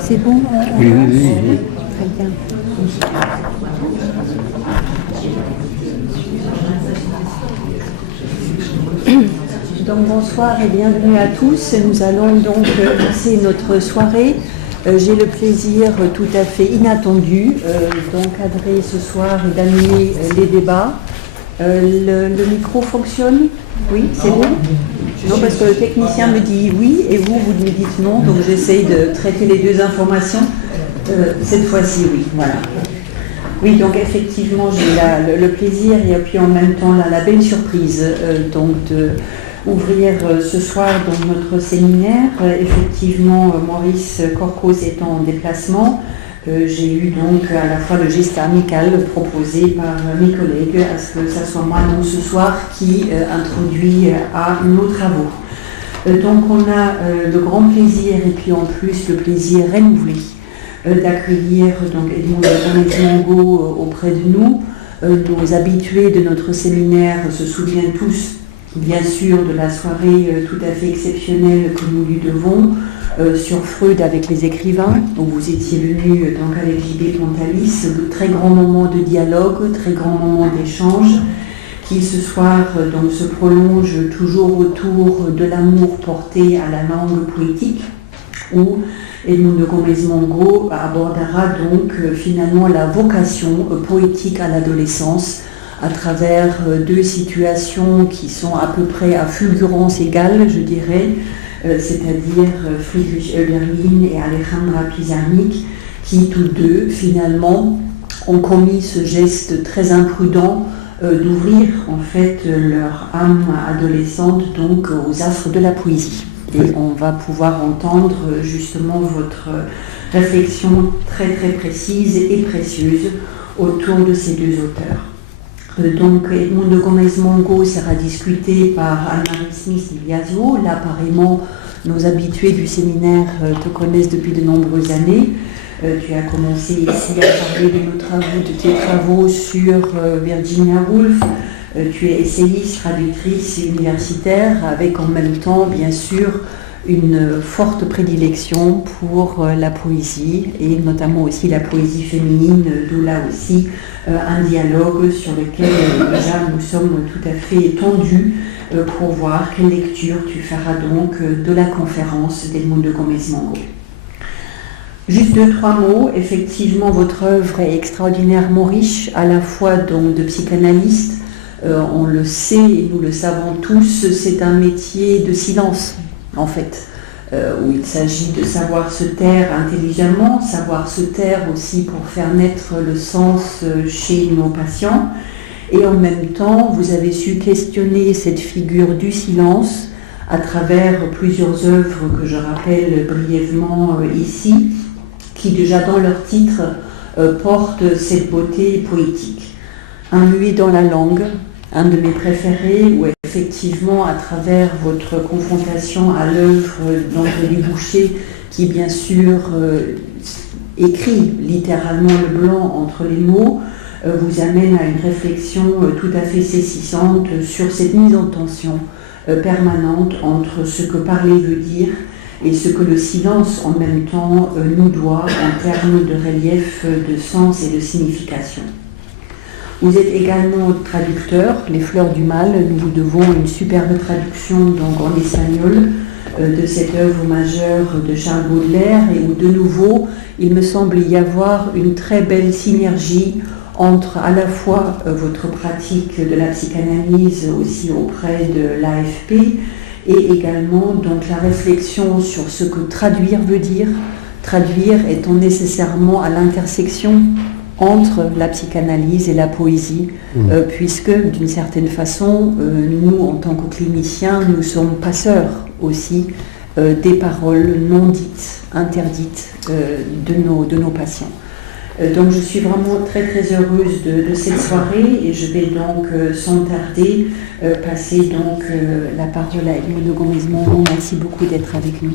C'est bon Oui, oui, oui. Très bien. Donc bonsoir et bienvenue à tous. Nous allons donc lancer notre soirée. J'ai le plaisir tout à fait inattendu d'encadrer ce soir et d'animer les débats. Le micro fonctionne? Oui, c'est bon? Non, parce que le technicien me dit oui et vous me dites non, donc j'essaye de traiter les deux informations. Cette fois-ci, oui, voilà. Oui, donc effectivement, j'ai le plaisir et puis en même temps la belle surprise donc de ouvrir ce soir donc, notre séminaire. Effectivement, Maurice Corcos étant en déplacement, j'ai eu donc à la fois le geste amical proposé par mes collègues à ce que ça soit moi donc ce soir qui introduit à nos travaux. Donc on a le grand plaisir et puis en plus le plaisir renouvelé d'accueillir donc Edmond de Gomez-Mongo auprès de nous. Nos habitués de notre séminaire se souviennent tous bien sûr de la soirée tout à fait exceptionnelle que nous lui devons sur Freud avec les écrivains, où vous étiez venus donc avec J.B. Pontalis, de très grands moments de dialogue, très grands moments d'échange, qui ce soir donc se prolongent toujours autour de l'amour porté à la langue poétique, où Edmond de Gomez-Mongo abordera donc finalement la vocation poétique à l'adolescence à travers deux situations qui sont à peu près à fulgurance égale, je dirais, c'est-à-dire Friedrich Hölderlin et Alejandra Pizarnik, qui tous deux finalement ont commis ce geste très imprudent d'ouvrir en fait leur âme adolescente donc aux affres de la poésie. Et on va pouvoir entendre justement votre réflexion très très précise et précieuse autour de ces deux auteurs. Donc Edmond de Gomez-Mongo sera discuté par Anne-Marie Smith-Liazio. Là, apparemment, nos habitués du séminaire te connaissent depuis de nombreuses années. Tu as commencé ici à parler de tes travaux sur Virginia Woolf. Tu es essayiste, traductrice et universitaire, avec en même temps, bien sûr, une forte prédilection pour la poésie, et notamment aussi la poésie féminine, d'où là aussi un dialogue sur lequel déjà nous sommes tout à fait tendus pour voir quelle lecture tu feras donc de la conférence d'Edmond de Gomez-Mongo. Juste 2-3 mots. Effectivement, votre œuvre est extraordinairement riche, à la fois donc de psychanalyste. On le sait et nous le savons tous, c'est un métier de silence, en fait, où il s'agit de savoir se taire intelligemment, savoir se taire aussi pour faire naître le sens chez nos patients. Et en même temps, vous avez su questionner cette figure du silence à travers plusieurs œuvres que je rappelle brièvement ici, qui déjà dans leur titre portent cette beauté poétique. Un muet dans la langue, un de mes préférés, où effectivement, à travers votre confrontation à l'œuvre d'André Boucher, qui bien sûr écrit littéralement le blanc entre les mots, vous amène à une réflexion tout à fait saisissante sur cette mise en tension permanente entre ce que parler veut dire et ce que le silence en même temps nous doit en termes de relief, de sens et de signification. Vous êtes également traducteur, Les Fleurs du Mal. Nous vous devons une superbe traduction donc en espagnol de cette œuvre majeure de Charles Baudelaire, et où de nouveau il me semble y avoir une très belle synergie entre à la fois votre pratique de la psychanalyse aussi auprès de l'AFP et également donc la réflexion sur ce que traduire veut dire, traduire étant nécessairement à l'intersection entre la psychanalyse et la poésie, puisque d'une certaine façon, nous, en tant que cliniciens, nous sommes passeurs aussi des paroles non dites, interdites de nos patients. Donc je suis vraiment très très heureuse de cette soirée, et je vais donc sans tarder passer donc la parole à Edmond de Gomez-Mongo. Merci beaucoup d'être avec nous.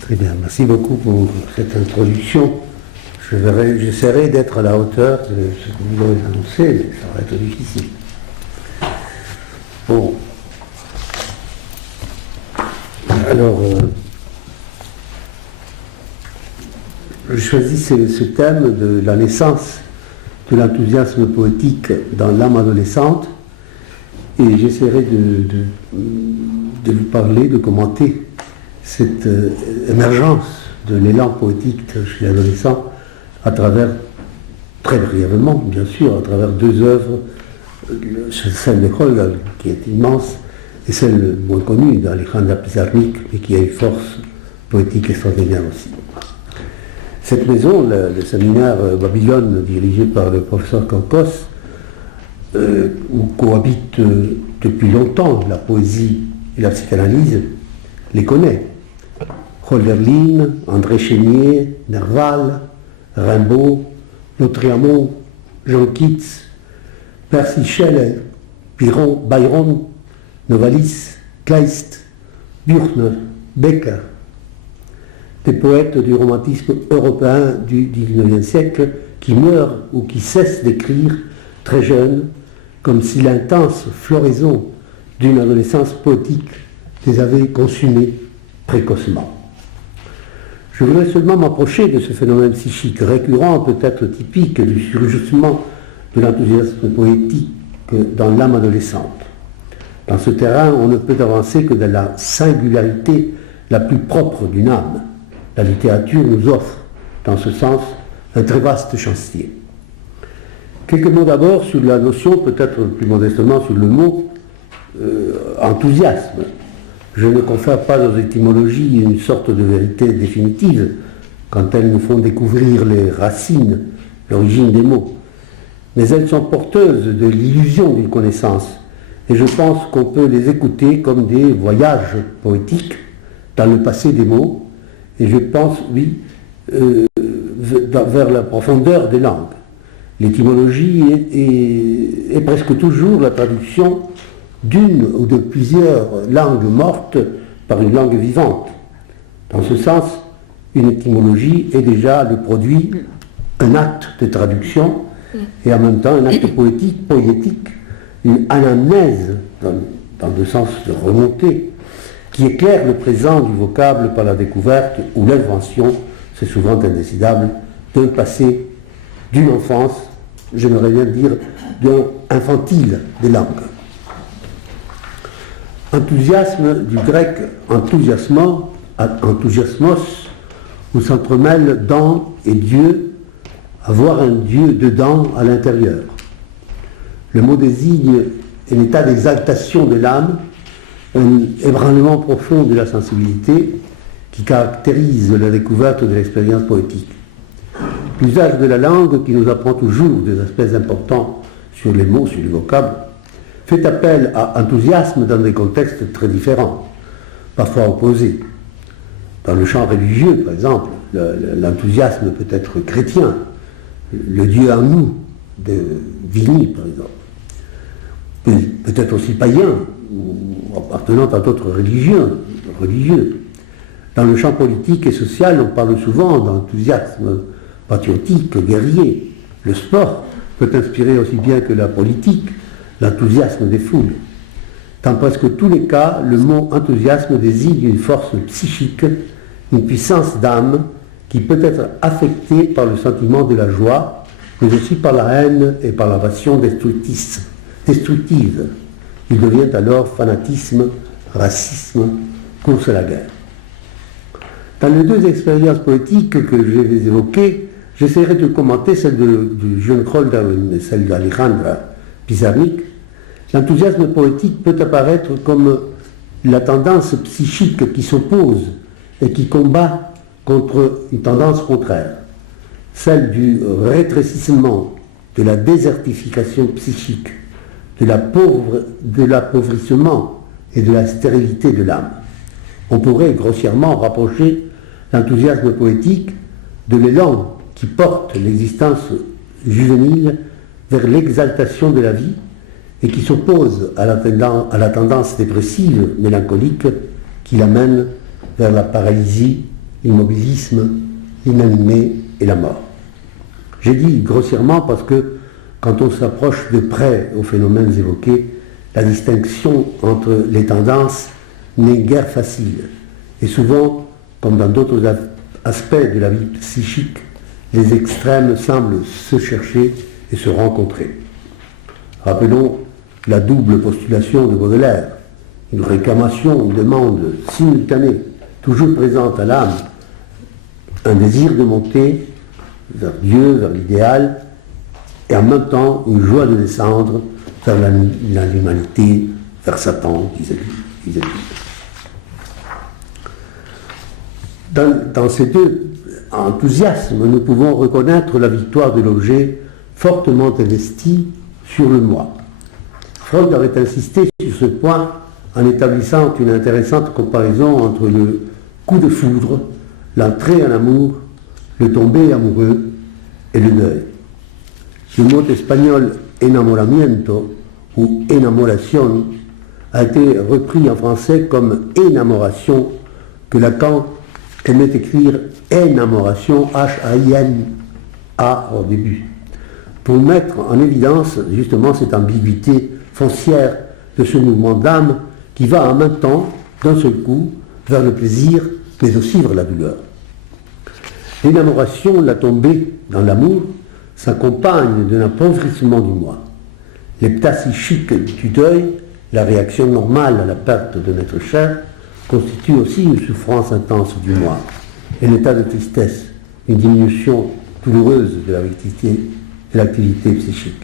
Très bien, merci beaucoup pour cette introduction. J'essaierai d'être à la hauteur de ce que vous avez annoncé, mais ça va être difficile. Bon. Alors, je choisis ce thème de la naissance de l'enthousiasme poétique dans l'âme adolescente, et j'essaierai de lui parler, de commenter cette émergence de l'élan poétique chez l'adolescent à travers, très brièvement bien sûr, à travers deux œuvres, celle de Holder, qui est immense, et celle moins connue d'Alejandra Pizarnik, mais qui a une force poétique extraordinaire aussi. Cette maison, le séminaire Babylone, dirigé par le professeur Cancos, où cohabitent depuis longtemps la poésie et la psychanalyse, les connaît. Hölderlin, André Chénier, Nerval, Rimbaud, Lautréamont, Jean Keats, Percy Shelley, Byron, Novalis, Kleist, Büchner, Becker, des poètes du romantisme européen du XIXe siècle qui meurent ou qui cessent d'écrire très jeunes, comme si l'intense floraison d'une adolescence poétique les avait consumés précocement. Je voudrais seulement m'approcher de ce phénomène psychique récurrent, peut-être typique du surgissement de l'enthousiasme poétique dans l'âme adolescente. Dans ce terrain, on ne peut avancer que dans la singularité la plus propre d'une âme. La littérature nous offre, dans ce sens, un très vaste chantier. Quelques mots d'abord sur la notion, peut-être plus modestement sur le mot enthousiasme. Je ne confère pas aux étymologies une sorte de vérité définitive quand elles nous font découvrir les racines, l'origine des mots. Mais elles sont porteuses de l'illusion d'une connaissance, et je pense qu'on peut les écouter comme des voyages poétiques dans le passé des mots, et je pense, oui, vers la profondeur des langues. L'étymologie est presque toujours la traduction d'une ou de plusieurs langues mortes par une langue vivante. Dans ce sens, une étymologie est déjà le produit, un acte de traduction, et en même temps un acte poétique, une anamnèse, dans le sens de remontée, qui éclaire le présent du vocable par la découverte ou l'invention, c'est souvent indécidable, d'un passé, d'une enfance, j'aimerais bien dire, d'un infantile des langues. Enthousiasme, du grec enthousiasmos, où s'entremêlent dans et Dieu, avoir un Dieu dedans à l'intérieur. Le mot désigne un état d'exaltation de l'âme, un ébranlement profond de la sensibilité qui caractérise la découverte de l'expérience poétique. L'usage de la langue, qui nous apprend toujours des aspects importants sur les mots, sur les vocables, fait appel à enthousiasme dans des contextes très différents, parfois opposés. Dans le champ religieux, par exemple, l'enthousiasme peut être chrétien, le Dieu en nous, de Vigny, par exemple. Peut-être aussi païen, ou appartenant à d'autres religieux. Dans le champ politique et social, on parle souvent d'enthousiasme patriotique, guerrier. Le sport peut inspirer aussi bien que la politique l'enthousiasme des foules. Dans presque tous les cas, le mot enthousiasme désigne une force psychique, une puissance d'âme qui peut être affectée par le sentiment de la joie, mais aussi par la haine et par la passion destructive. Il devient alors fanatisme, racisme, course à la guerre. Dans les deux expériences poétiques que je vais évoquer, j'essaierai de commenter celle du jeune Hölderlin et celle d'Alejandra Pizarnik. L'enthousiasme poétique peut apparaître comme la tendance psychique qui s'oppose et qui combat contre une tendance contraire, celle du rétrécissement, de la désertification psychique, de l'appauvrissement et de la stérilité de l'âme. On pourrait grossièrement rapprocher l'enthousiasme poétique de l'élan qui porte l'existence juvénile vers l'exaltation de la vie et qui s'oppose à la tendance dépressive, mélancolique, qui l'amène vers la paralysie, l'immobilisme, l'inanimé et la mort. J'ai dit grossièrement parce que quand on s'approche de près aux phénomènes évoqués, la distinction entre les tendances n'est guère facile. Et souvent, comme dans d'autres aspects de la vie psychique, les extrêmes semblent se chercher et se rencontrer. Rappelons la double postulation de Baudelaire, une réclamation, une demande simultanée, toujours présente à l'âme, un désir de monter vers Dieu, vers l'idéal, et en même temps une joie de descendre vers l'humanité, vers Satan, disait-il. Dans ces deux enthousiasmes, nous pouvons reconnaître la victoire de l'objet fortement investi sur le moi. Freud avait insisté sur ce point en établissant une intéressante comparaison entre le coup de foudre, l'entrée en amour, le tomber amoureux et le deuil. Le mot espagnol enamoramiento ou enamoración a été repris en français comme énamoration, que Lacan aimait écrire énamoration, H-A-I-N-A au début, pour mettre en évidence justement cette ambiguïté foncière de ce mouvement d'âme qui va en même temps, d'un seul coup, vers le plaisir, mais aussi vers la douleur. L'énamoration, la tombée dans l'amour, s'accompagne d'un appauvrissement du moi. L'état psychique du deuil, la réaction normale à la perte de notre chair, constitue aussi une souffrance intense du moi, un état de tristesse, une diminution douloureuse de l'activité psychique.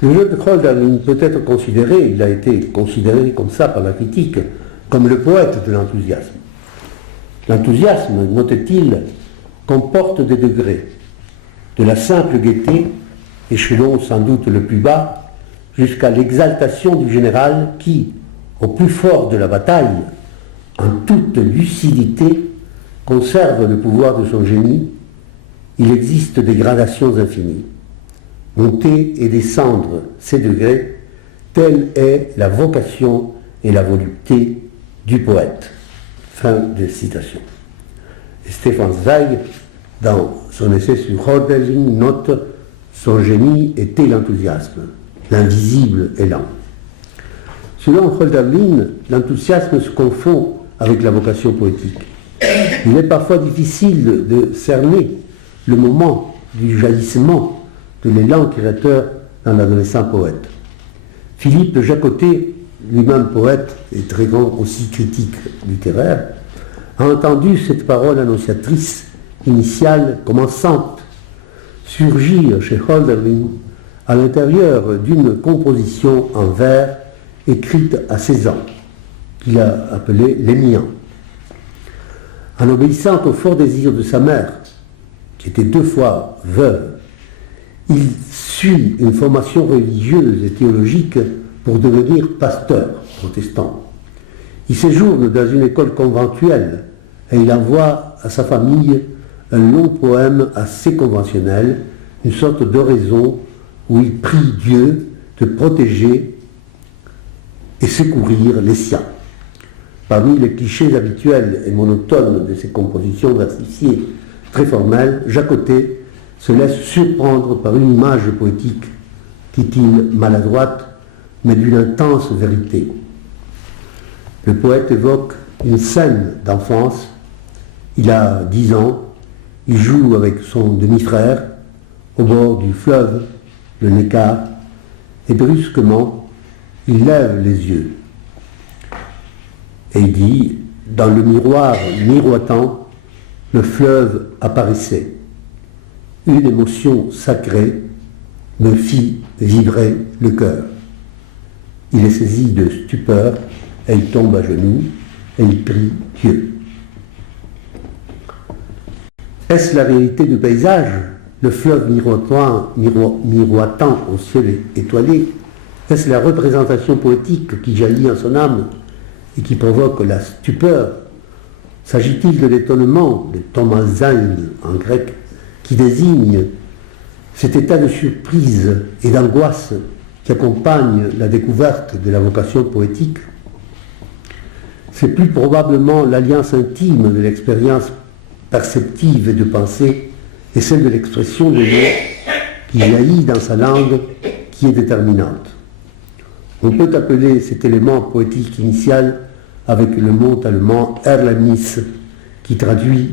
Le jeu de Hölderlin peut être considéré, il a été considéré comme ça par la critique, comme le poète de l'enthousiasme. L'enthousiasme, note-t-il, comporte des degrés, de la simple gaieté, échelon sans doute le plus bas, jusqu'à l'exaltation du général qui, au plus fort de la bataille, en toute lucidité, conserve le pouvoir de son génie. Il existe des gradations infinies. Monter et descendre ces degrés, telle est la vocation et la volonté du poète. Fin de citation. Et Stefan Zweig, dans son essai sur Hölderlin, note son génie était l'enthousiasme, l'invisible élan. Selon Hölderlin, l'enthousiasme se confond avec la vocation poétique. Il est parfois difficile de cerner le moment du jaillissement de l'élan créateur d'un adolescent poète. Philippe Jacotet, lui-même poète et très grand aussi critique littéraire, a entendu cette parole annonciatrice initiale commençante surgir chez Hölderlin à l'intérieur d'une composition en vers écrite à 16 ans, qu'il a appelée L'Émien. En obéissant au fort désir de sa mère, qui était 2 fois veuve, il suit une formation religieuse et théologique pour devenir pasteur protestant. Il séjourne dans une école conventuelle et il envoie à sa famille un long poème assez conventionnel, une sorte d'oraison où il prie Dieu de protéger et secourir les siens. Parmi les clichés habituels et monotones de ces compositions versifiées très formelles, Jacotet se laisse surprendre par une image poétique, dit-il, maladroite, mais d'une intense vérité. Le poète évoque une scène d'enfance. Il a 10 ans, il joue avec son demi-frère au bord du fleuve, le Neckar, et brusquement, il lève les yeux. Et il dit, dans le miroir miroitant, le fleuve apparaissait. Une émotion sacrée me fit vibrer le cœur. Il est saisi de stupeur et il tombe à genoux et il prie Dieu. Est-ce la réalité du paysage, le fleuve miroitant au ciel étoilé? Est-ce la représentation poétique qui jaillit en son âme et qui provoque la stupeur? S'agit-il de l'étonnement, le tomazein en grec, qui désigne cet état de surprise et d'angoisse qui accompagne la découverte de la vocation poétique? C'est plus probablement l'alliance intime de l'expérience perceptive et de pensée et celle de l'expression des mots qui jaillit dans sa langue qui est déterminante. On peut appeler cet élément poétique initial avec le mot allemand Erlebnis, qui traduit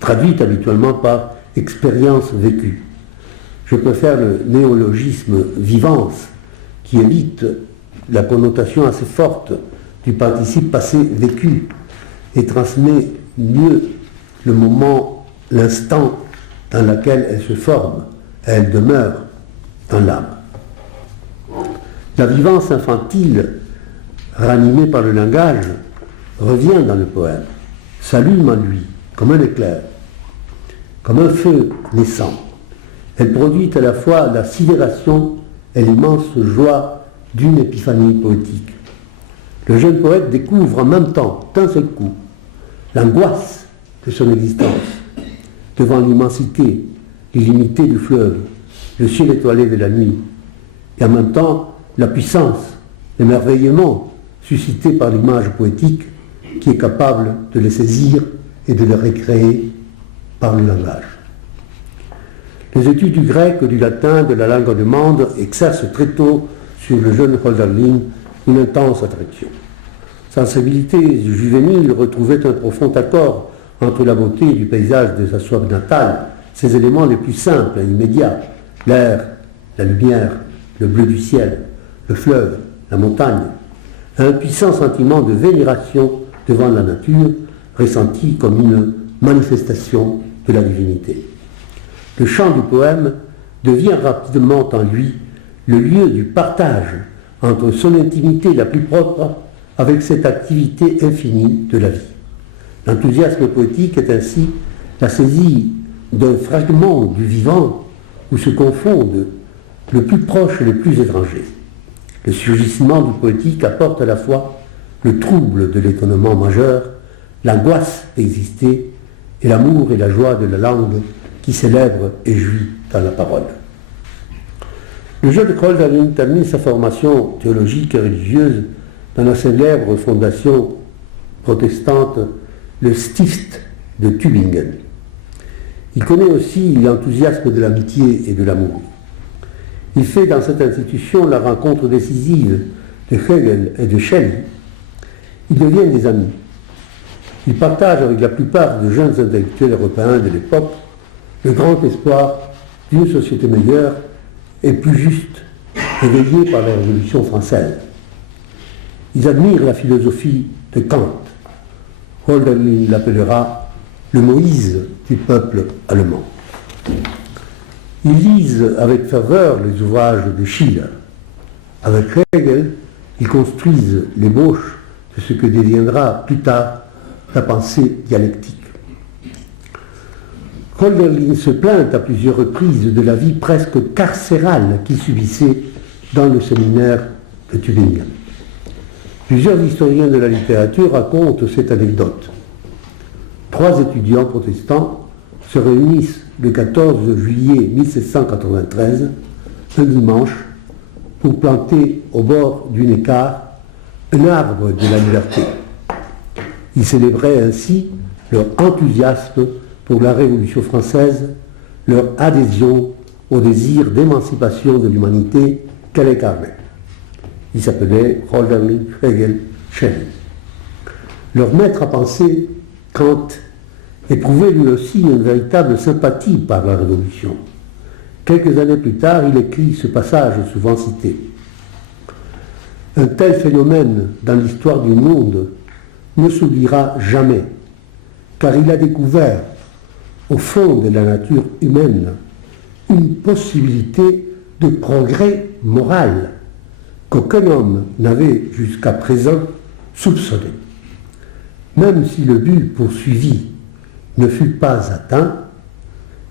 traduite habituellement par expérience vécue. Je préfère le néologisme vivance, qui évite la connotation assez forte du participe passé vécu et transmet mieux le moment, l'instant dans lequel elle se forme, elle demeure dans l'âme. La vivance infantile, ranimée par le langage, revient dans le poème, s'allume en lui comme un éclair, comme un feu naissant. Elle produit à la fois la sidération et l'immense joie d'une épiphanie poétique. Le jeune poète découvre en même temps, d'un seul coup, l'angoisse de son existence devant l'immensité, l'illimité du fleuve, le ciel étoilé de la nuit, et en même temps la puissance, l'émerveillement suscité par l'image poétique qui est capable de les saisir et de les recréer par le langage. Les études du grec, du latin, de la langue allemande exercent très tôt sur le jeune Hölderlin une intense attraction. Sensibilité juvénile retrouvait un profond accord entre la beauté du paysage de sa soif natale, ses éléments les plus simples et immédiats, l'air, la lumière, le bleu du ciel, le fleuve, la montagne, un puissant sentiment de vénération devant la nature, ressenti comme une manifestation de la divinité. Le chant du poème devient rapidement en lui le lieu du partage entre son intimité la plus propre avec cette activité infinie de la vie. L'enthousiasme poétique est ainsi la saisie d'un fragment du vivant où se confondent le plus proche et le plus étranger. Le surgissement du poétique apporte à la fois le trouble de l'étonnement majeur, l'angoisse d'exister et l'amour et la joie de la langue qui célèbre et jouit dans la parole. Le jeune Hölderlin termine sa formation théologique et religieuse dans la célèbre fondation protestante, le Stift de Tübingen. Il connaît aussi l'enthousiasme de l'amitié et de l'amour. Il fait dans cette institution la rencontre décisive de Hegel et de Schelling. Ils deviennent des amis. Il partage avec la plupart des jeunes intellectuels européens de l'époque le grand espoir d'une société meilleure et plus juste, éveillée par la Révolution française. Ils admirent la philosophie de Kant. Hölderlin l'appellera le Moïse du peuple allemand. Ils lisent avec ferveur les ouvrages de Schiller. Avec Hegel, ils construisent l'ébauche de ce que deviendra plus tard la pensée dialectique. Hölderlin se plaint à plusieurs reprises de la vie presque carcérale qu'il subissait dans le séminaire de Tübingen. Plusieurs historiens de la littérature racontent cette anecdote. 3 étudiants protestants se réunissent le 14 juillet 1793, un dimanche, pour planter au bord d'une écart un arbre de la liberté. Ils célébraient ainsi leur enthousiasme pour la Révolution française, leur adhésion au désir d'émancipation de l'humanité qu'elle incarnait. Ils s'appelaient Hölderlin, Hegel, Schelling. Leur maître à penser, Kant, éprouvait lui aussi une véritable sympathie par la Révolution. Quelques années plus tard, il écrit ce passage souvent cité. Un tel phénomène dans l'histoire du monde ne s'oubliera jamais, car il a découvert, au fond de la nature humaine, une possibilité de progrès moral qu'aucun homme n'avait jusqu'à présent soupçonné. Même si le but poursuivi ne fut pas atteint,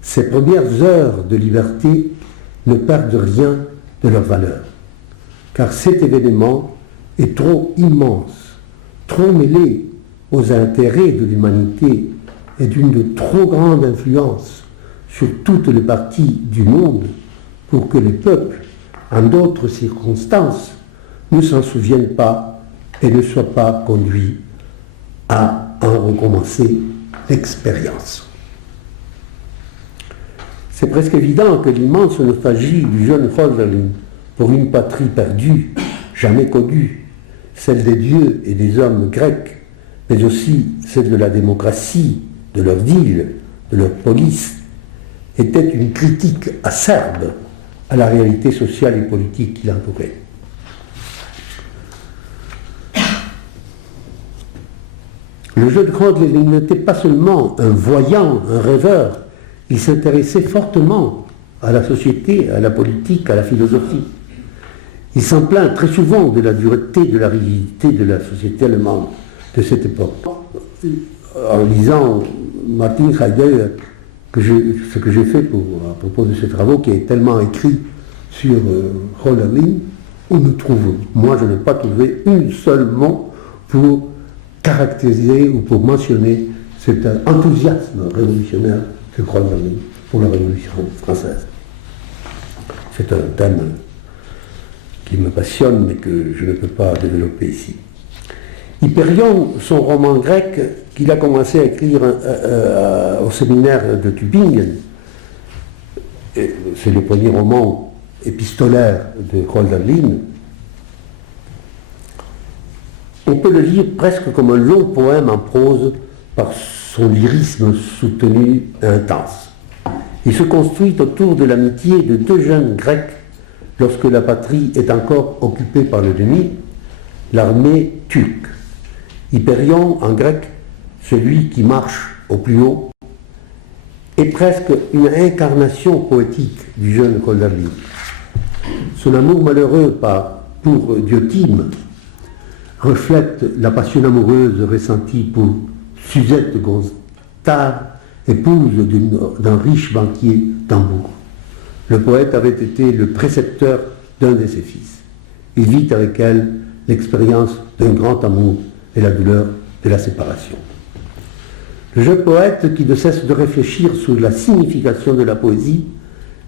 ces premières heures de liberté ne perdent rien de leur valeur, car cet événement est trop immense, trop mêlé aux intérêts de l'humanité et d'une trop grande influence sur toutes les parties du monde pour que les peuples, en d'autres circonstances, ne s'en souviennent pas et ne soient pas conduits à en recommencer l'expérience. C'est presque évident que l'immense nostalgie du jeune Hölderlin pour une patrie perdue, jamais connue, celle des dieux et des hommes grecs, mais aussi celle de la démocratie, de leur ville, de leur police était une critique acerbe à la réalité sociale et politique qui l'entourait. Le jeune Hölderlin n'était pas seulement un voyant, un rêveur, il s'intéressait fortement à la société, à la politique, à la philosophie. Il s'en plaint très souvent de la dureté, de la rigidité de la société allemande de cette époque. En lisant Martin Heidegger, ce que j'ai fait à propos de ces travaux, qui est tellement écrit sur Hölderlin, on ne trouve, moi je n'ai pas trouvé un seul mot pour caractériser ou pour mentionner cet enthousiasme révolutionnaire de Hölderlin pour la Révolution française. C'est un thème qui me passionne mais que je ne peux pas développer ici. Hyperion, son roman grec qu'il a commencé à écrire au séminaire de Tübingen, c'est le premier roman épistolaire de Hölderlin, on peut le lire presque comme un long poème en prose par son lyrisme soutenu et intense. Il se construit autour de l'amitié de deux jeunes Grecs lorsque la patrie est encore occupée par l'ennemi, l'armée turque. Hyperion, en grec, celui qui marche au plus haut, est presque une incarnation poétique du jeune Hölderlin. Son amour malheureux pour Diotime reflète la passion amoureuse ressentie pour Suzette Gonstad, épouse d'un riche banquier d'Hambourg. Le poète avait été le précepteur d'un de ses fils. Il vit avec elle l'expérience d'un grand amour et la douleur de la séparation. Le jeune poète, qui ne cesse de réfléchir sur la signification de la poésie,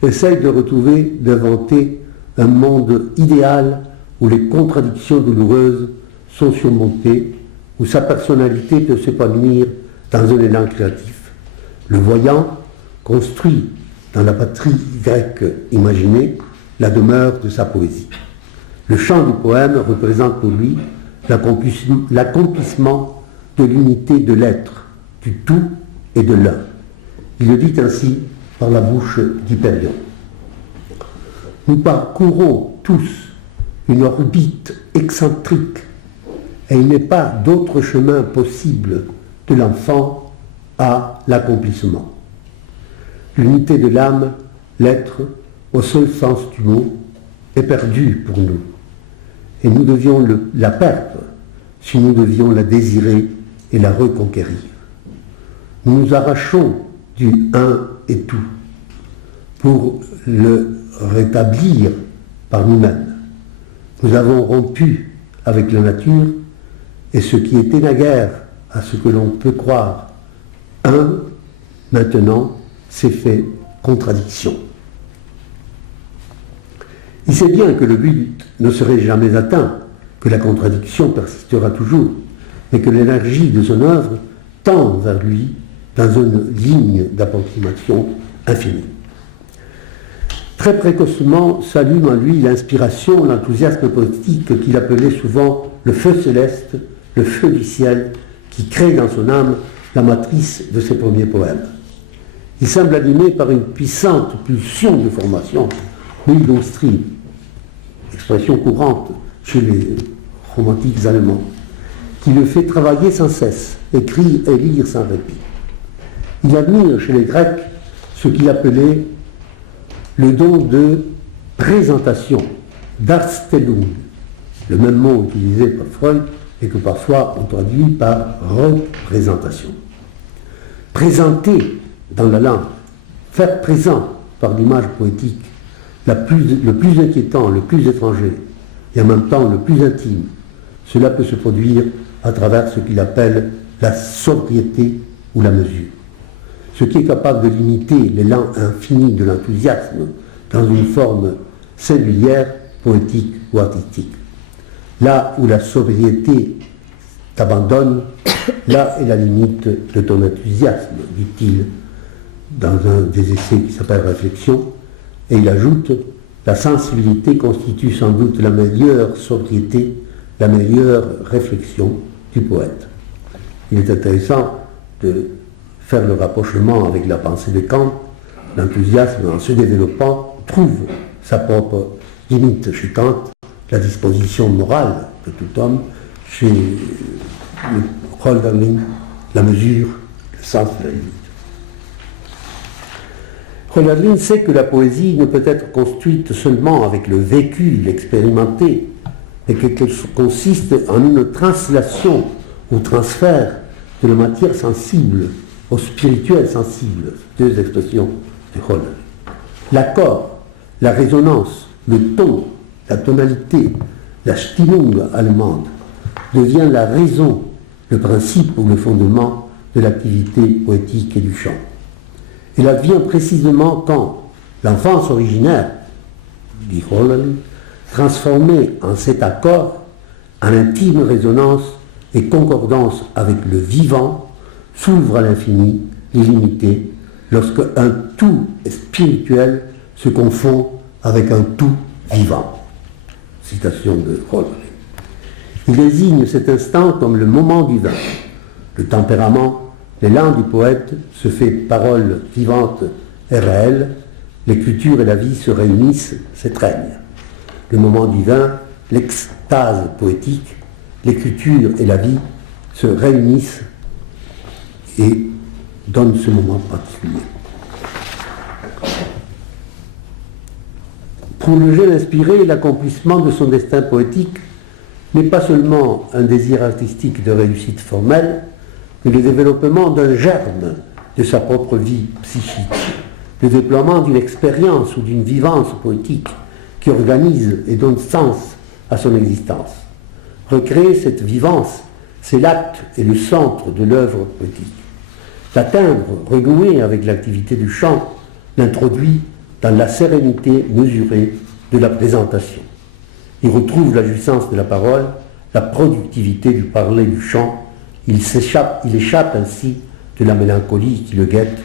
essaye de retrouver, d'inventer un monde idéal où les contradictions douloureuses sont surmontées, où sa personnalité peut s'épanouir dans un élan créatif. Le voyant construit dans la patrie grecque imaginée la demeure de sa poésie. Le chant du poème représente pour lui l'accomplissement de l'unité de l'être, du tout et de l'un. Il le dit ainsi par la bouche d'Hyperion. Nous parcourons tous une orbite excentrique et il n'est pas d'autre chemin possible de l'enfant à l'accomplissement. L'unité de l'âme, l'être, au seul sens du mot, est perdue pour nous. Et nous devions la perdre si nous devions la désirer et la reconquérir. Nous nous arrachons du un et tout pour le rétablir par nous-mêmes. Nous avons rompu avec la nature et ce qui était naguère à ce que l'on peut croire un, maintenant, s'est fait contradiction. Il sait bien que le but ne serait jamais atteint, que la contradiction persistera toujours, mais que l'énergie de son œuvre tend vers lui dans une ligne d'approximation infinie. Très précocement s'allume en lui l'inspiration, l'enthousiasme poétique qu'il appelait souvent le feu céleste, le feu du ciel, qui crée dans son âme la matrice de ses premiers poèmes. Il semble animé par une puissante pulsion de formation, Bildungstrieb, expression courante chez les romantiques allemands, qui le fait travailler sans cesse, écrire et lire sans répit. Il admire chez les Grecs ce qu'il appelait le don de présentation, Darstellung, le même mot utilisé par Freud et que parfois on traduit par représentation. Présenter dans la langue, faire présent par l'image poétique, le plus inquiétant, le plus étranger, et en même temps le plus intime, cela peut se produire à travers ce qu'il appelle la sobriété ou la mesure. Ce qui est capable de limiter l'élan infini de l'enthousiasme dans une forme singulière, poétique ou artistique. Là où la sobriété t'abandonne, là est la limite de ton enthousiasme, dit-il dans un des essais qui s'appelle Réflexion, et il ajoute, la sensibilité constitue sans doute la meilleure sobriété, la meilleure réflexion du poète. Il est intéressant de faire le rapprochement avec la pensée de Kant, l'enthousiasme, en se développant, trouve sa propre limite. Chez Kant, la disposition morale de tout homme, chez Hölderlin, la mesure, le sens de la limite. Hölderlin sait que la poésie ne peut être construite seulement avec le vécu, l'expérimenté, mais qu'elle consiste en une translation ou transfert de la matière sensible au spirituel sensible, deux expressions de Hölderlin. L'accord, la résonance, le ton, la tonalité, la Stimmung allemande devient la raison, le principe ou le fondement de l'activité poétique et du chant. Il advient précisément quand l'enfance originaire, dit Hölderlin, transformée en cet accord, en intime résonance et concordance avec le vivant, s'ouvre à l'infini, illimité, lorsque un tout spirituel se confond avec un tout vivant. Citation de Hölderlin. Il désigne cet instant comme le moment du vin. Le tempérament, l'élan du poète se fait parole vivante et réelle, l'écriture et la vie se réunissent, s'étreignent. Le moment divin, l'extase poétique, l'écriture et la vie se réunissent et donnent ce moment particulier. Pour le jeune inspiré, l'accomplissement de son destin poétique n'est pas seulement un désir artistique de réussite formelle, mais le développement d'un germe de sa propre vie psychique, le déploiement d'une expérience ou d'une vivance poétique qui organise et donne sens à son existence. Recréer cette vivance, c'est l'acte et le centre de l'œuvre poétique. L'atteindre, renouer avec l'activité du chant, l'introduit dans la sérénité mesurée de la présentation. Il retrouve la jouissance de la parole, la productivité du parler du chant. Il échappe ainsi de la mélancolie qui le guette,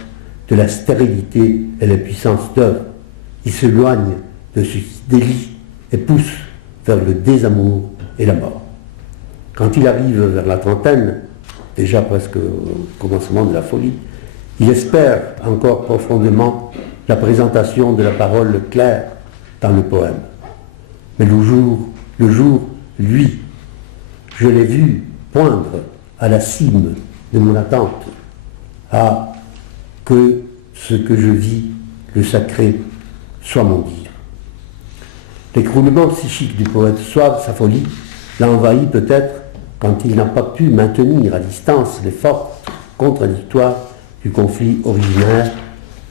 de la stérilité et la puissance d'œuvre. Il s'éloigne de ce délit et pousse vers le désamour et la mort. Quand il arrive vers la trentaine, déjà presque au commencement de la folie, il espère encore profondément la présentation de la parole claire dans le poème. Mais le jour, lui, je l'ai vu poindre à la cime de mon attente, à que ce que je vis, le sacré, soit mon dire. L'écroulement psychique du poète soif, sa folie, l'a envahi peut-être quand il n'a pas pu maintenir à distance les forces contradictoires du conflit originaire,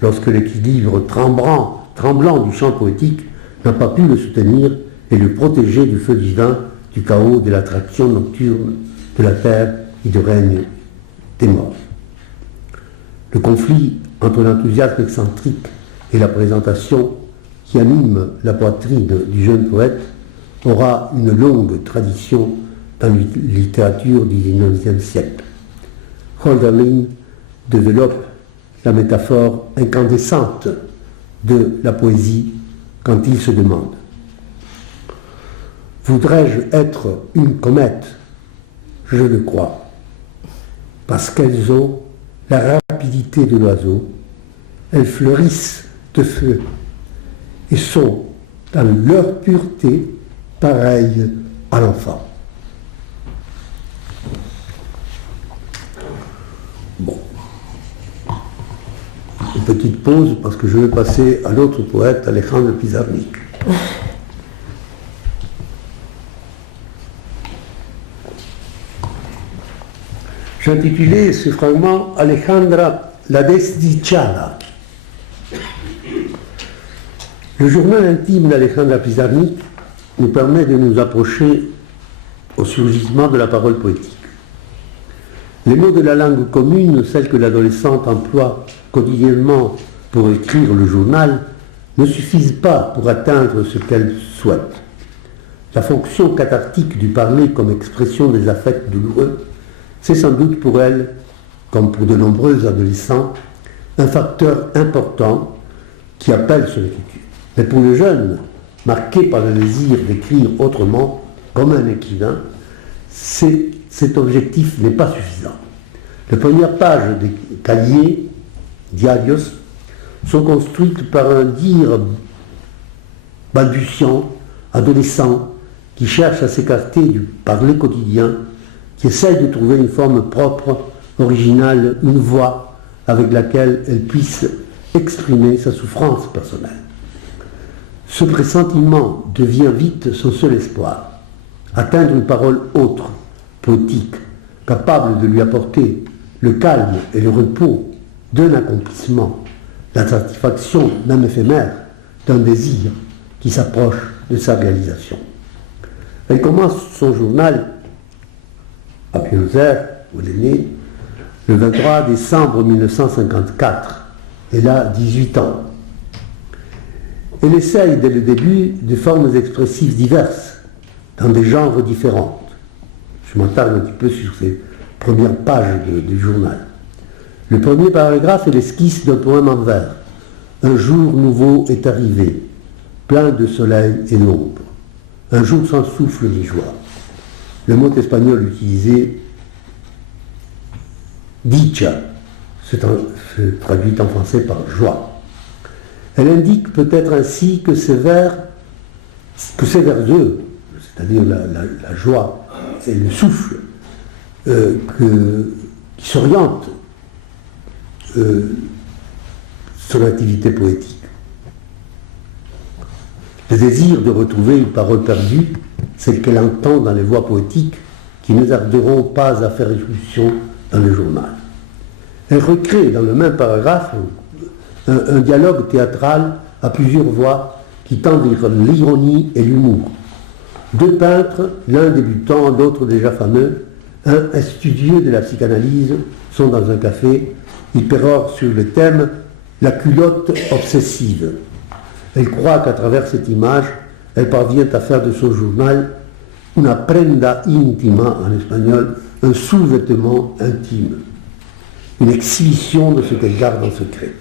lorsque l'équilibre tremblant du chant poétique n'a pas pu le soutenir et le protéger du feu divin, du chaos, de l'attraction nocturne de la terre et du règne des morts. Le conflit entre l'enthousiasme excentrique et la présentation qui anime la poitrine du jeune poète aura une longue tradition dans la littérature du XIXe siècle. Hölderlin développe la métaphore incandescente de la poésie quand il se demande: voudrais-je être une comète? Je le crois, parce qu'elles ont la rapidité de l'oiseau, elles fleurissent de feu et sont, dans leur pureté, pareilles à l'enfant. Bon. Une petite pause parce que je vais passer à l'autre poète, Alejandro Pizarnik. J'ai intitulé ce fragment Alejandra la desdichada. Le journal intime d'Alejandra Pizarnik nous permet de nous approcher au surgissement de la parole poétique. Les mots de la langue commune, celle que l'adolescente emploie quotidiennement pour écrire le journal, ne suffisent pas pour atteindre ce qu'elle souhaite. La fonction cathartique du parler comme expression des affects douloureux, c'est sans doute pour elle, comme pour de nombreux adolescents, un facteur important qui appelle son écriture. Mais pour le jeune, marqué par le désir d'écrire autrement, comme un écrivain, cet objectif n'est pas suffisant. Les premières pages des cahiers, diarios, sont construites par un dire balbutiant, adolescent, qui cherche à s'écarter du parler quotidien, qui essaie de trouver une forme propre, originale, une voix avec laquelle elle puisse exprimer sa souffrance personnelle. Ce pressentiment devient vite son seul espoir, atteindre une parole autre, poétique, capable de lui apporter le calme et le repos d'un accomplissement, la satisfaction même éphémère d'un désir qui s'approche de sa réalisation. Elle commence son journal à Buenos Aires, où elle est née, le 23 décembre 1954. Elle a 18 ans. Elle essaye dès le début des formes expressives diverses, dans des genres différents. Je m'attarde un petit peu sur ces premières pages du journal. Le premier paragraphe est l'esquisse d'un poème en vers. Un jour nouveau est arrivé, plein de soleil et d'ombre. Un jour sans souffle ni joie. Le mot espagnol utilisé, dicha, se traduit en français par joie. Elle indique peut-être ainsi que ces vers eux, c'est-à-dire la joie et le souffle, qui s'orientent son activité poétique. Le désir de retrouver une parole perdue, celle qu'elle entend dans les voix poétiques qui ne tarderont pas à faire irruption dans le journal. Elle recrée dans le même paragraphe un dialogue théâtral à plusieurs voix qui tendent vers l'ironie et l'humour. Deux peintres, l'un débutant, l'autre déjà fameux, un studieux de la psychanalyse, sont dans un café. Ils pérorent sur le thème « la culotte obsessive ». Elle croit qu'à travers cette image, elle parvient à faire de son journal una prenda intima en espagnol, un sous-vêtement intime, une exhibition de ce qu'elle garde en secret.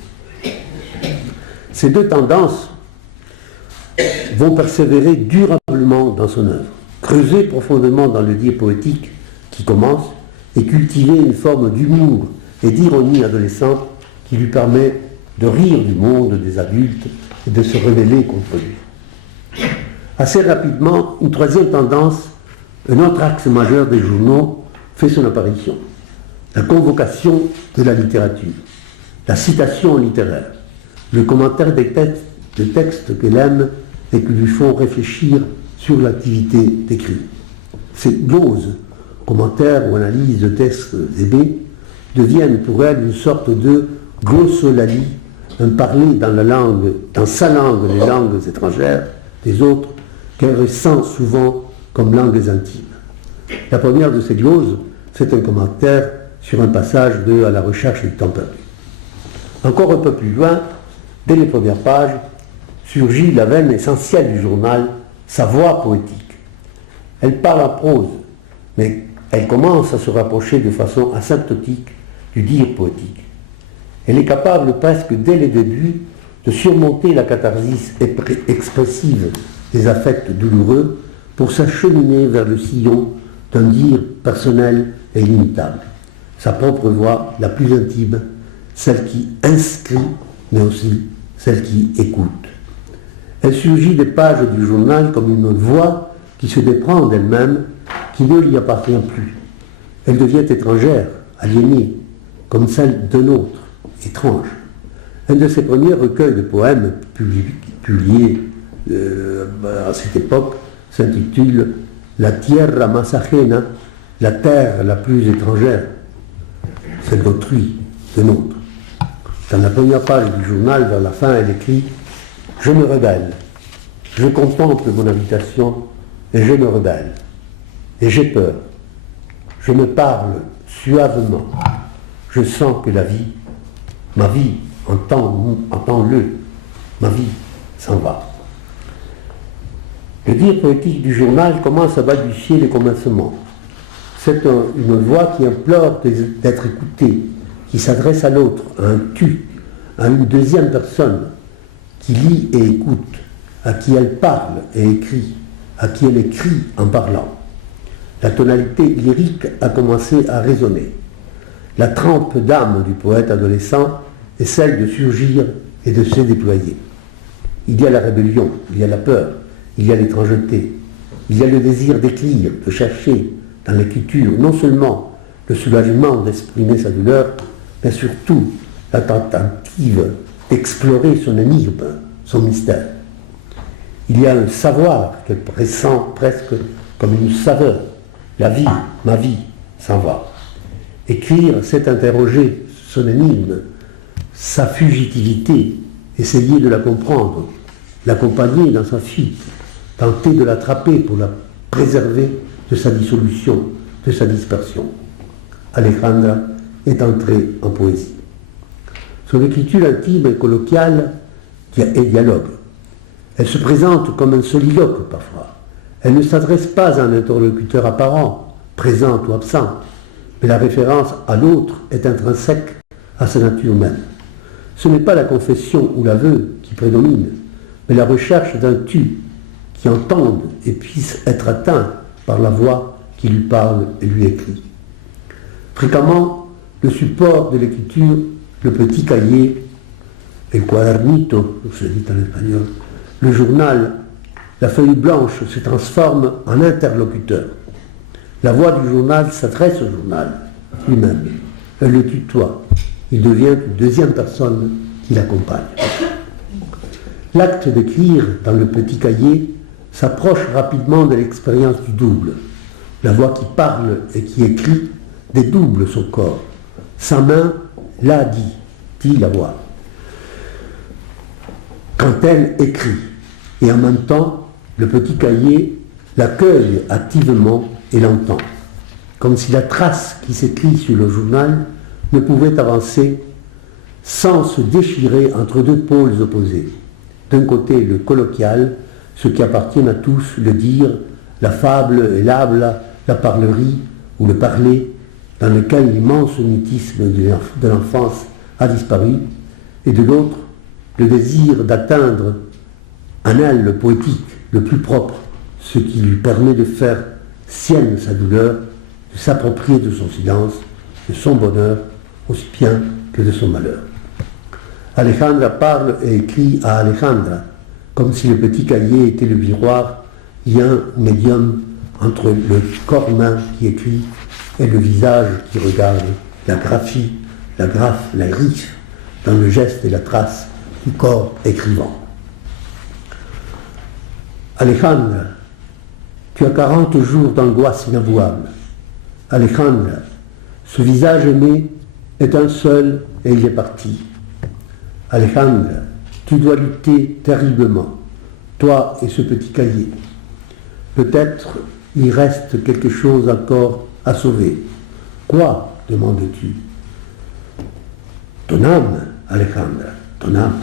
Ces deux tendances vont persévérer durablement dans son œuvre, creuser profondément dans le dire poétique qui commence et cultiver une forme d'humour et d'ironie adolescente qui lui permet de rire du monde des adultes et de se rebeller contre lui. Assez rapidement, une troisième tendance, un autre axe majeur des journaux, fait son apparition. La convocation de la littérature, la citation littéraire, le commentaire des textes qu'elle aime et qui lui font réfléchir sur l'activité d'écrit. Ces gloses, commentaires ou analyses de textes aimés, deviennent pour elle une sorte de glossolalie, un parler dans sa langue, les langues étrangères des autres, qu'elle ressent souvent comme langues intimes. La première de ces gloses, c'est un commentaire sur un passage de « À la recherche du temps perdu ». Encore un peu plus loin, dès les premières pages, surgit la veine essentielle du journal, sa voix poétique. Elle parle en prose, mais elle commence à se rapprocher de façon asymptotique du dire poétique. Elle est capable presque dès les débuts de surmonter la catharsis expressive des affects douloureux pour s'acheminer vers le sillon d'un dire personnel et inimitable. Sa propre voix, la plus intime, celle qui inscrit, mais aussi celle qui écoute. Elle surgit des pages du journal comme une voix qui se déprend d'elle-même, qui ne lui appartient plus. Elle devient étrangère, aliénée, comme celle d'un autre, étrange. Un de ses premiers recueils de poèmes publiés à cette époque s'intitule « La tierra más ajena », la terre la plus étrangère, celle d'autrui, de nôtre. Dans la première page du journal, vers la fin, elle écrit « Je me rebelle, je contemple mon habitation et je me rebelle, et j'ai peur, je me parle suavement, je sens que la vie, ma vie, entends-le, ma vie s'en va. » Le dire poétique du journal commence à balbutier les commencements. C'est une voix qui implore d'être écoutée, qui s'adresse à l'autre, à un tu, à une deuxième personne, qui lit et écoute, à qui elle parle et écrit, à qui elle écrit en parlant. La tonalité lyrique a commencé à résonner. La trempe d'âme du poète adolescent est celle de surgir et de se déployer. Il y a la rébellion, il y a la peur, il y a l'étrangeté, il y a le désir d'écrire, de chercher dans l'écriture non seulement le soulagement d'exprimer sa douleur, mais surtout la tentative d'explorer son énigme, son mystère. Il y a un savoir qu'elle pressent presque comme une saveur. La vie, ma vie, s'en va. Écrire, c'est interroger son énigme, sa fugitivité, essayer de la comprendre, l'accompagner dans sa fuite, tenter de l'attraper pour la préserver de sa dissolution, de sa dispersion. Alejandra est entrée en poésie. Son écriture intime et colloquiale est dialogue. Elle se présente comme un soliloque parfois. Elle ne s'adresse pas à un interlocuteur apparent, présent ou absent, mais la référence à l'autre est intrinsèque à sa nature même. Ce n'est pas la confession ou l'aveu qui prédomine, mais la recherche d'un tu qui entende et puisse être atteint par la voix qui lui parle et lui écrit. Fréquemment, le support de l'écriture, le petit cahier, el cuadernito, se dit en espagnol, le journal, la feuille blanche se transforme en interlocuteur. La voix du journal s'adresse au journal lui-même. Elle le tutoie. Il devient une deuxième personne qui l'accompagne. L'acte d'écrire dans le petit cahier s'approche rapidement de l'expérience du double. La voix qui parle et qui écrit dédouble son corps. Sa main l'a dit la voix. Quand elle écrit, et en même temps, le petit cahier l'accueille activement et l'entend, comme si la trace qui s'écrit sur le journal ne pouvait avancer sans se déchirer entre deux pôles opposés. D'un côté, le colloquial, ce qui appartient à tous, le dire, la fable et l'habla, la parlerie ou le parler, dans lequel l'immense mutisme de l'enfance a disparu, et de l'autre, le désir d'atteindre en elle le poétique, le plus propre, ce qui lui permet de faire sienne sa douleur, de s'approprier de son silence, de son bonheur, aussi bien que de son malheur. Alejandra parle et écrit à Alejandra, comme si le petit cahier était le miroir, lien médium entre le corps humain qui écrit et le visage qui regarde, la graphie, la graphe, la griffe, dans le geste et la trace du corps écrivant. Alejandra, tu as 40 jours d'angoisse inavouable. Alejandra, ce visage aimé est un seul et il est parti. Alejandra, tu dois lutter terriblement, toi et ce petit cahier. Peut-être il reste quelque chose encore à sauver. Quoi, demandes-tu? Ton âme, Alejandra, ton âme.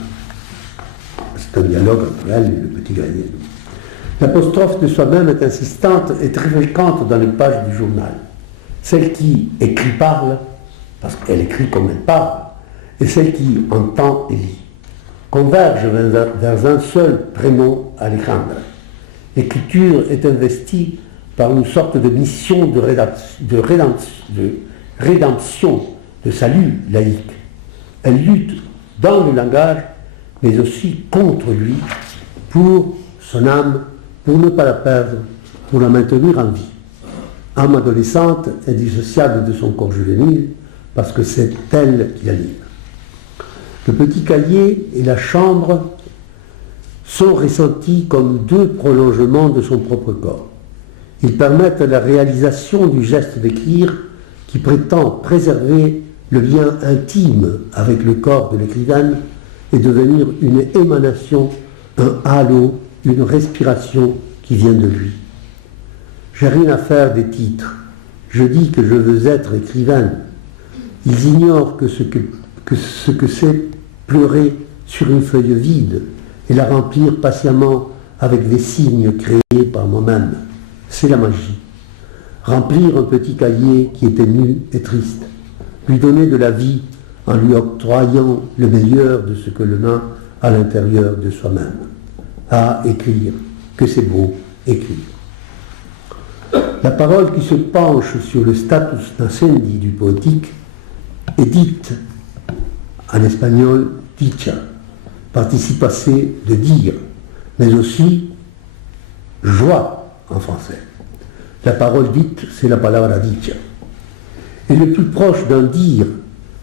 C'est un dialogue entre elle et le petit cahier. L'apostrophe de soi-même est insistante et très fréquente dans les pages du journal. Celle qui écrit parle, parce qu'elle écrit comme elle parle, et celle qui entend et lit, convergent vers un seul prénom, Alejandra. L'écriture est investie par une sorte de mission de rédemption, de salut laïque. Elle lutte dans le langage, mais aussi contre lui, pour son âme, pour ne pas la perdre, pour la maintenir en vie. Âme adolescente indissociable de son corps juvénile, parce que c'est elle qui anime. Le petit cahier et la chambre sont ressentis comme deux prolongements de son propre corps. Ils permettent la réalisation du geste d'écrire qui prétend préserver le lien intime avec le corps de l'écrivaine et devenir une émanation, un halo, une respiration qui vient de lui. J'ai rien à faire des titres. Je dis que je veux être écrivaine. Ils ignorent que ce que c'est pleurer sur une feuille vide et la remplir patiemment avec des signes créés par moi-même. C'est la magie. Remplir un petit cahier qui était nu et triste. Lui donner de la vie en lui octroyant le meilleur de ce que l'on a à l'intérieur de soi-même. À écrire, que c'est beau, écrire. La parole qui se penche sur le status nascendi du poétique Edith, en espagnol, dicha, participe passé de dire, mais aussi joie en français. La parole dite, c'est la palabra dicha. Elle est plus proche d'un dire,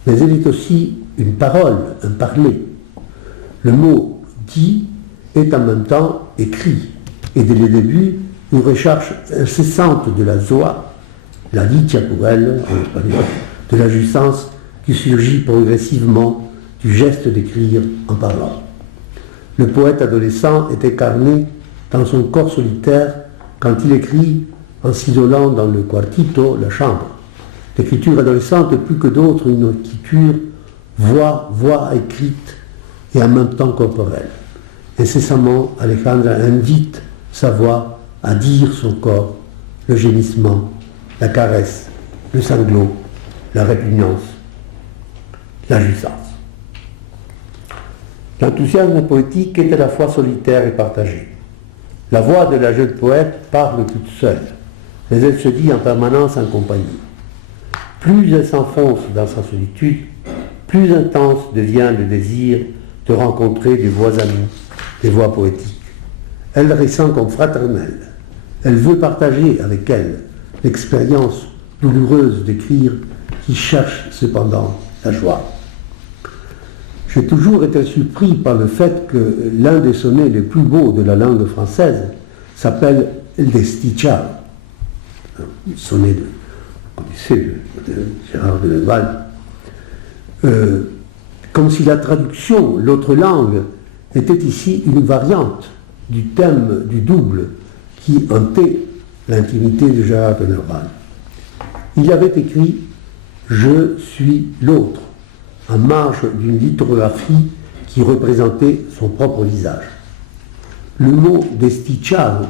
mais elle est aussi une parole, un parler. Le mot dit est en même temps écrit, et dès le début, une recherche incessante de la zoa, la dicha pour elle, en espagnol, de la jouissance qui surgit progressivement du geste d'écrire en parlant. Le poète adolescent est incarné dans son corps solitaire quand il écrit en s'isolant dans le quartito, la chambre. L'écriture adolescente est plus que d'autres une écriture voix écrite et en même temps corporelle. Incessamment, Alejandra invite sa voix à dire son corps, le gémissement, la caresse, le sanglot, la répugnance, la jouissance. L'enthousiasme poétique est à la fois solitaire et partagé. La voix de la jeune poète parle toute seule, mais elle se dit en permanence en compagnie. Plus elle s'enfonce dans sa solitude, plus intense devient le désir de rencontrer des voix amies, des voix poétiques. Elle les ressent comme fraternelles. Elle veut partager avec elles l'expérience douloureuse d'écrire qui cherche cependant la joie. J'ai toujours été surpris par le fait que l'un des sonnets les plus beaux de la langue française s'appelle El Desdichado, sonnet de Gérard de Nerval, comme si la traduction, l'autre langue, était ici une variante du thème du double qui hantait l'intimité de Gérard de Nerval. Il avait écrit « Je suis l'autre » en marge d'une lithographie qui représentait son propre visage. Le mot desdichado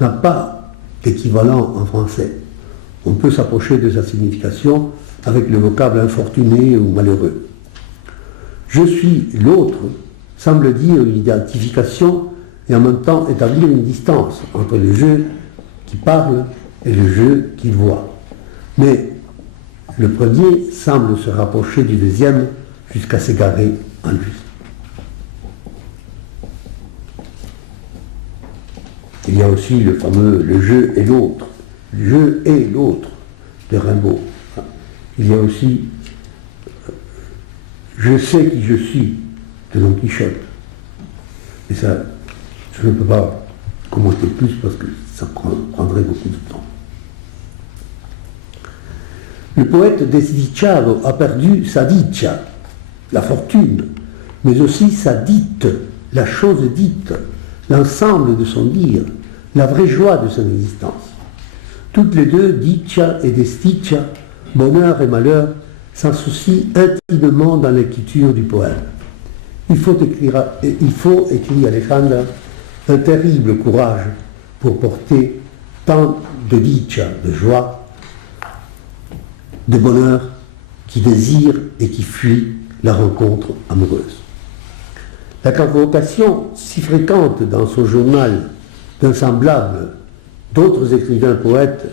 n'a pas d'équivalent en français. On peut s'approcher de sa signification avec le vocable infortuné ou malheureux. Je suis l'autre semble dire une identification et en même temps établir une distance entre le je qui parle et le je qui voit. Mais le premier semble se rapprocher du deuxième jusqu'à s'égarer en lui. Il y a aussi le fameux « le je et l'autre », « je et l'autre » de Rimbaud. Il y a aussi « je sais qui je suis » de Don Quichotte. Et ça, je ne peux pas commenter plus parce que ça prendrait beaucoup de temps. Le poète desdichado a perdu sa dicha, la fortune, mais aussi sa dite, la chose dite, l'ensemble de son dire, la vraie joie de son existence. Toutes les deux, dicha et desdicha, bonheur et malheur, s'associent intimement dans l'écriture du poème. Il faut, écrit Alejandra, un terrible courage pour porter tant de dicha, de joie, de bonheur, qui désire et qui fuit la rencontre amoureuse. La convocation si fréquente dans son journal d'un semblable d'autres écrivains poètes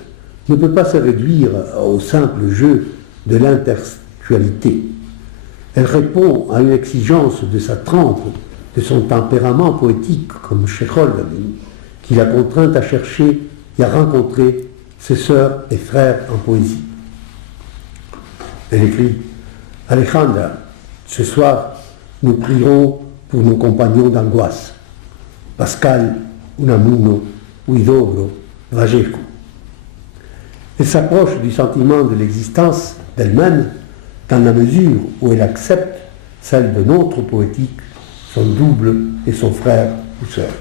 ne peut pas se réduire au simple jeu de l'intertextualité. Elle répond à une exigence de sa trempe, de son tempérament poétique, comme Chékhol, qui l'a contrainte à chercher et à rencontrer ses sœurs et frères en poésie. Elle écrit « Alejandra, ce soir, nous prierons pour nos compagnons d'angoisse, Pascal, Unamuno, Huidobro, Vallejo. » Elle s'approche du sentiment de l'existence d'elle-même dans la mesure où elle accepte celle de notre poétique, son double et son frère ou sœur.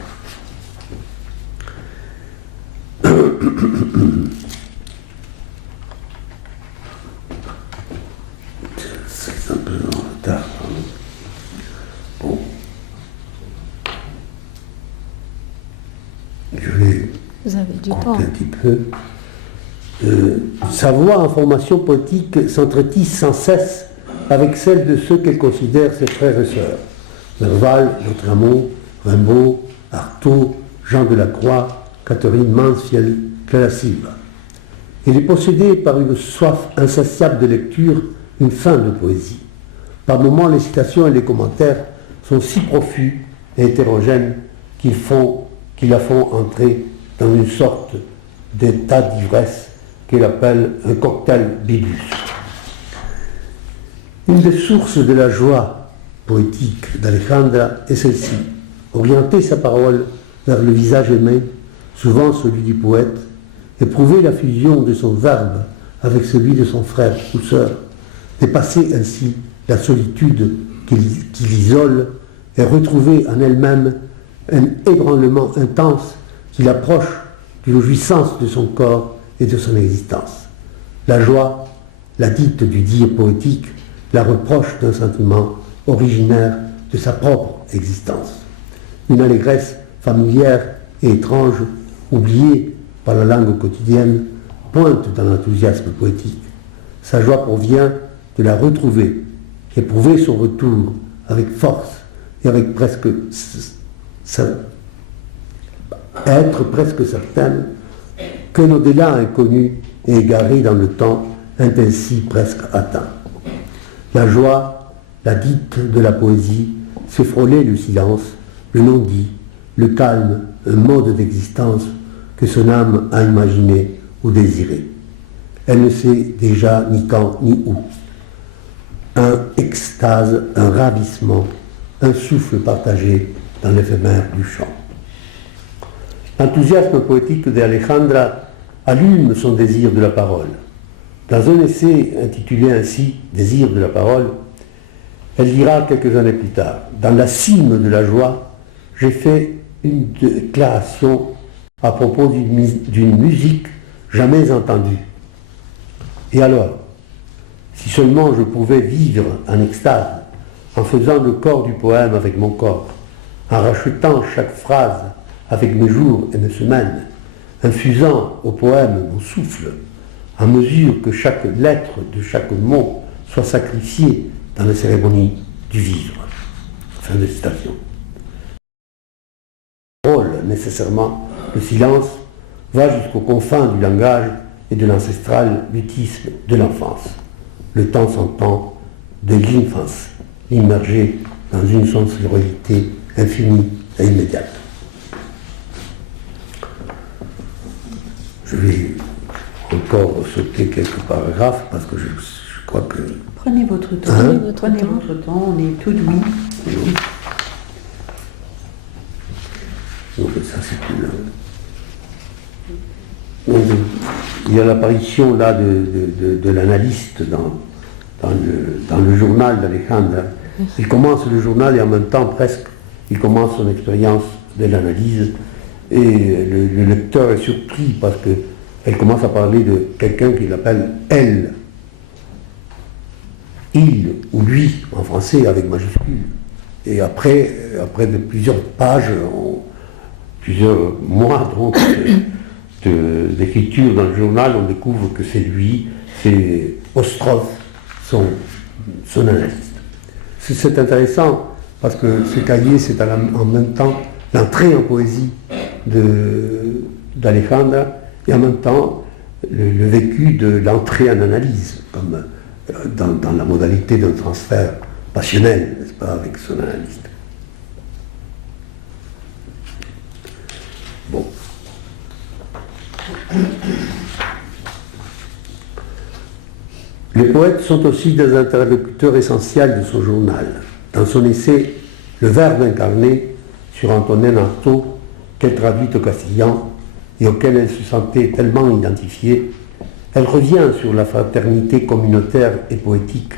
C'est un peu en retard. Bon. Je vais compter un petit peu. Sa voix en formation poétique s'entretisse sans cesse avec celle de ceux qu'elle considère ses frères et sœurs. Nerval, Lautréamont, Rimbaud, Artaud, Jean Delacroix, Catherine Mansfield, Clara Silva. Elle est possédée par une soif insatiable de lecture une fin de poésie. Par moments, les citations et les commentaires sont si profus et hétérogènes qu'ils la font entrer dans une sorte d'état d'ivresse qu'il appelle un cocktail bibus. Une des sources de la joie poétique d'Alejandra est celle-ci. Orienter sa parole vers le visage aimé, souvent celui du poète, éprouver la fusion de son verbe avec celui de son frère ou sœur, dépasser ainsi la solitude qui l'isole et retrouver en elle-même un ébranlement intense qui l'approche d'une jouissance de son corps et de son existence. La joie, la dite du dire poétique, la reproche d'un sentiment originaire de sa propre existence. Une allégresse familière et étrange, oubliée par la langue quotidienne, pointe dans l'enthousiasme poétique. Sa joie provient de la retrouver, éprouver son retour avec force et avec être presque certaine qu'un au-delà inconnu et égaré dans le temps est ainsi presque atteint. La joie, la dite de la poésie, c'est frôler le silence, le non-dit, le calme, un mode d'existence que son âme a imaginé ou désiré. Elle ne sait déjà ni quand ni où. Un extase, un ravissement, un souffle partagé dans l'éphémère du chant. L'enthousiasme poétique d'Alejandra allume son désir de la parole. Dans un essai intitulé ainsi « Désir de la parole », elle dira quelques années plus tard « Dans la cime de la joie, j'ai fait une déclaration à propos d'une musique jamais entendue. Et alors, si seulement je pouvais vivre en extase, en faisant le corps du poème avec mon corps, en rachetant chaque phrase avec mes jours et mes semaines, infusant au poème mon souffle, à mesure que chaque lettre de chaque mot soit sacrifiée dans la cérémonie du vivre. » Fin de citation. Rôle, nécessairement, le silence va jusqu'aux confins du langage et de l'ancestral mutisme de l'enfance. Le temps s'entend de l'infance, immergé dans une sensorialité infinie et immédiate. Je vais encore sauter quelques paragraphes parce que je crois que... Prenez votre temps, prenez votre temps, on est tout oui. Donc ça c'est il y a l'apparition là de l'analyste dans le journal d'Alejandra. Il commence le journal et en même temps presque il commence son expérience de l'analyse et le lecteur est surpris parce qu'elle commence à parler de quelqu'un qu'il appelle elle, il ou lui en français avec majuscule. Et après de plusieurs pages, plusieurs mois donc d'écriture dans le journal, on découvre que c'est lui, c'est Ostrov, son analyste. C'est intéressant parce que ce cahier, c'est en même temps l'entrée en poésie d'Alejandra et en même temps le vécu de l'entrée en analyse, comme dans la modalité d'un transfert passionnel, n'est-ce pas, avec son analyste. Bon. Les poètes sont aussi des interlocuteurs essentiels de son journal. Dans son essai « Le verbe incarné » sur Antonin Artaud, qu'elle traduit au castillan et auquel elle se sentait tellement identifiée, elle revient sur la fraternité communautaire et poétique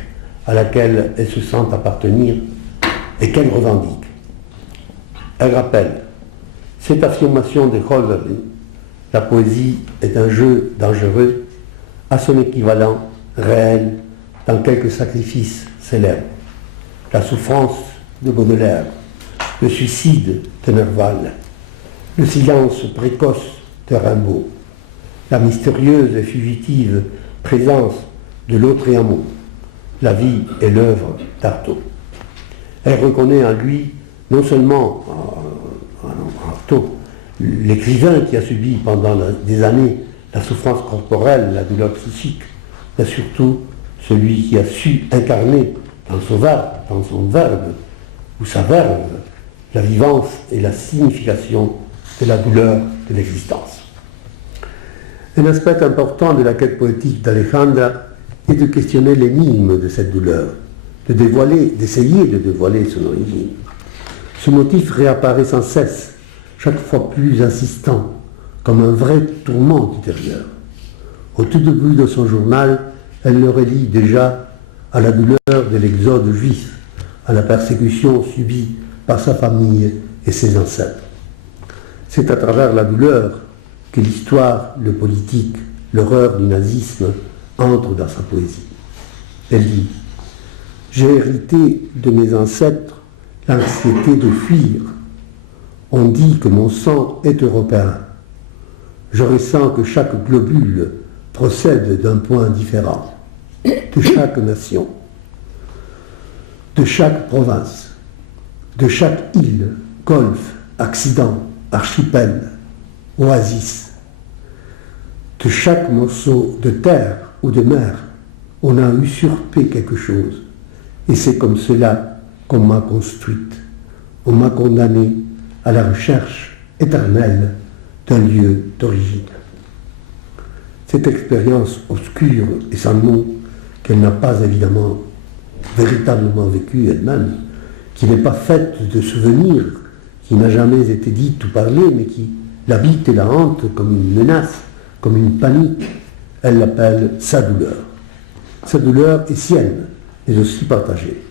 à laquelle elle se sent appartenir et qu'elle revendique. Elle rappelle cette affirmation de Hölderlin: la poésie est un jeu dangereux, à son équivalent réel dans quelques sacrifices célèbres. La souffrance de Baudelaire, le suicide de Nerval, le silence précoce de Rimbaud, la mystérieuse et fugitive présence de Lautréamont, la vie et l'œuvre d'Artaud. Elle reconnaît en lui non seulement Artaud, l'écrivain qui a subi pendant des années la souffrance corporelle, la douleur psychique, mais surtout celui qui a su incarner dans son verbe ou sa verve la vivance et la signification de la douleur de l'existence. Un aspect important de la quête poétique d'Alejandra est de questionner l'énigme de cette douleur, d'essayer de dévoiler son origine. Ce motif réapparaît sans cesse, chaque fois plus insistant, comme un vrai tourment intérieur. Au tout début de son journal, elle le relie déjà à la douleur de l'exode juif, à la persécution subie par sa famille et ses ancêtres. C'est à travers la douleur que l'histoire, le politique, l'horreur du nazisme entrent dans sa poésie. Elle dit « J'ai hérité de mes ancêtres l'anxiété de fuir. On dit que mon sang est européen. Je ressens que chaque globule procède d'un point différent, de chaque nation, de chaque province, de chaque île, golfe, accident, archipel, oasis. De chaque morceau de terre ou de mer, on a usurpé quelque chose. Et c'est comme cela qu'on m'a construite. On m'a condamné à la recherche éternelle d'un lieu d'origine. Cette expérience obscure et sans nom, qu'elle n'a pas évidemment véritablement vécue elle-même, qui n'est pas faite de souvenirs, qui n'a jamais été dite ou parlée, mais qui l'habite et la hante comme une menace, comme une panique, elle l'appelle sa douleur. Sa douleur est sienne, mais aussi partagée.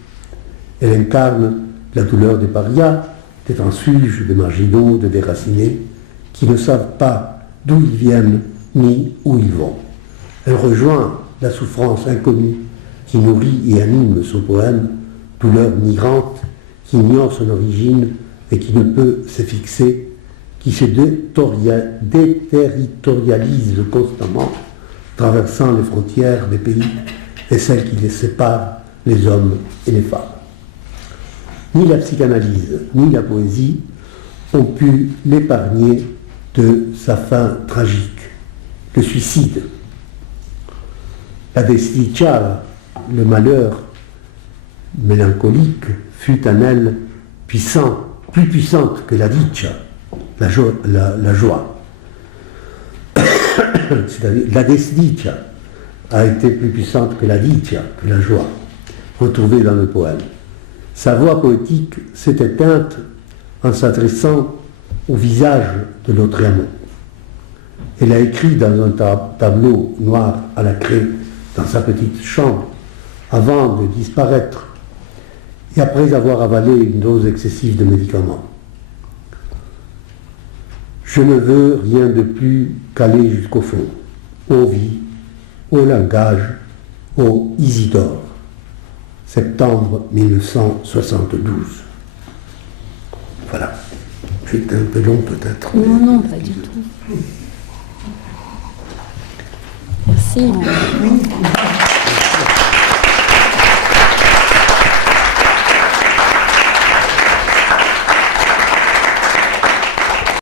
Elle incarne la douleur des parias, des transfuges, des marginaux, des déracinés, qui ne savent pas d'où ils viennent ni où ils vont. Elle rejoint la souffrance inconnue qui nourrit et anime son poème, douleur migrante, qui ignore son origine et qui ne peut se fixer, qui se déterritorialise constamment, traversant les frontières des pays et celles qui les séparent, les hommes et les femmes. Ni la psychanalyse, ni la poésie ont pu l'épargner de sa fin tragique, le suicide. La desdichada, le malheur mélancolique, fut en elle puissant, plus puissante que la dicha, la joie. C'est-à-dire, la desdicha a été plus puissante que la dicha, que la joie, retrouvée dans le poème. Sa voix poétique s'est éteinte en s'adressant au visage de l'autre amant. Elle a écrit dans un tableau noir à la craie dans sa petite chambre avant de disparaître et après avoir avalé une dose excessive de médicaments. Je ne veux rien de plus qu'aller jusqu'au fond, ô vie, ô langage, ô Isidore. Septembre 1972. Voilà. J'étais un peu long peut-être. Non, pas du tout. Merci.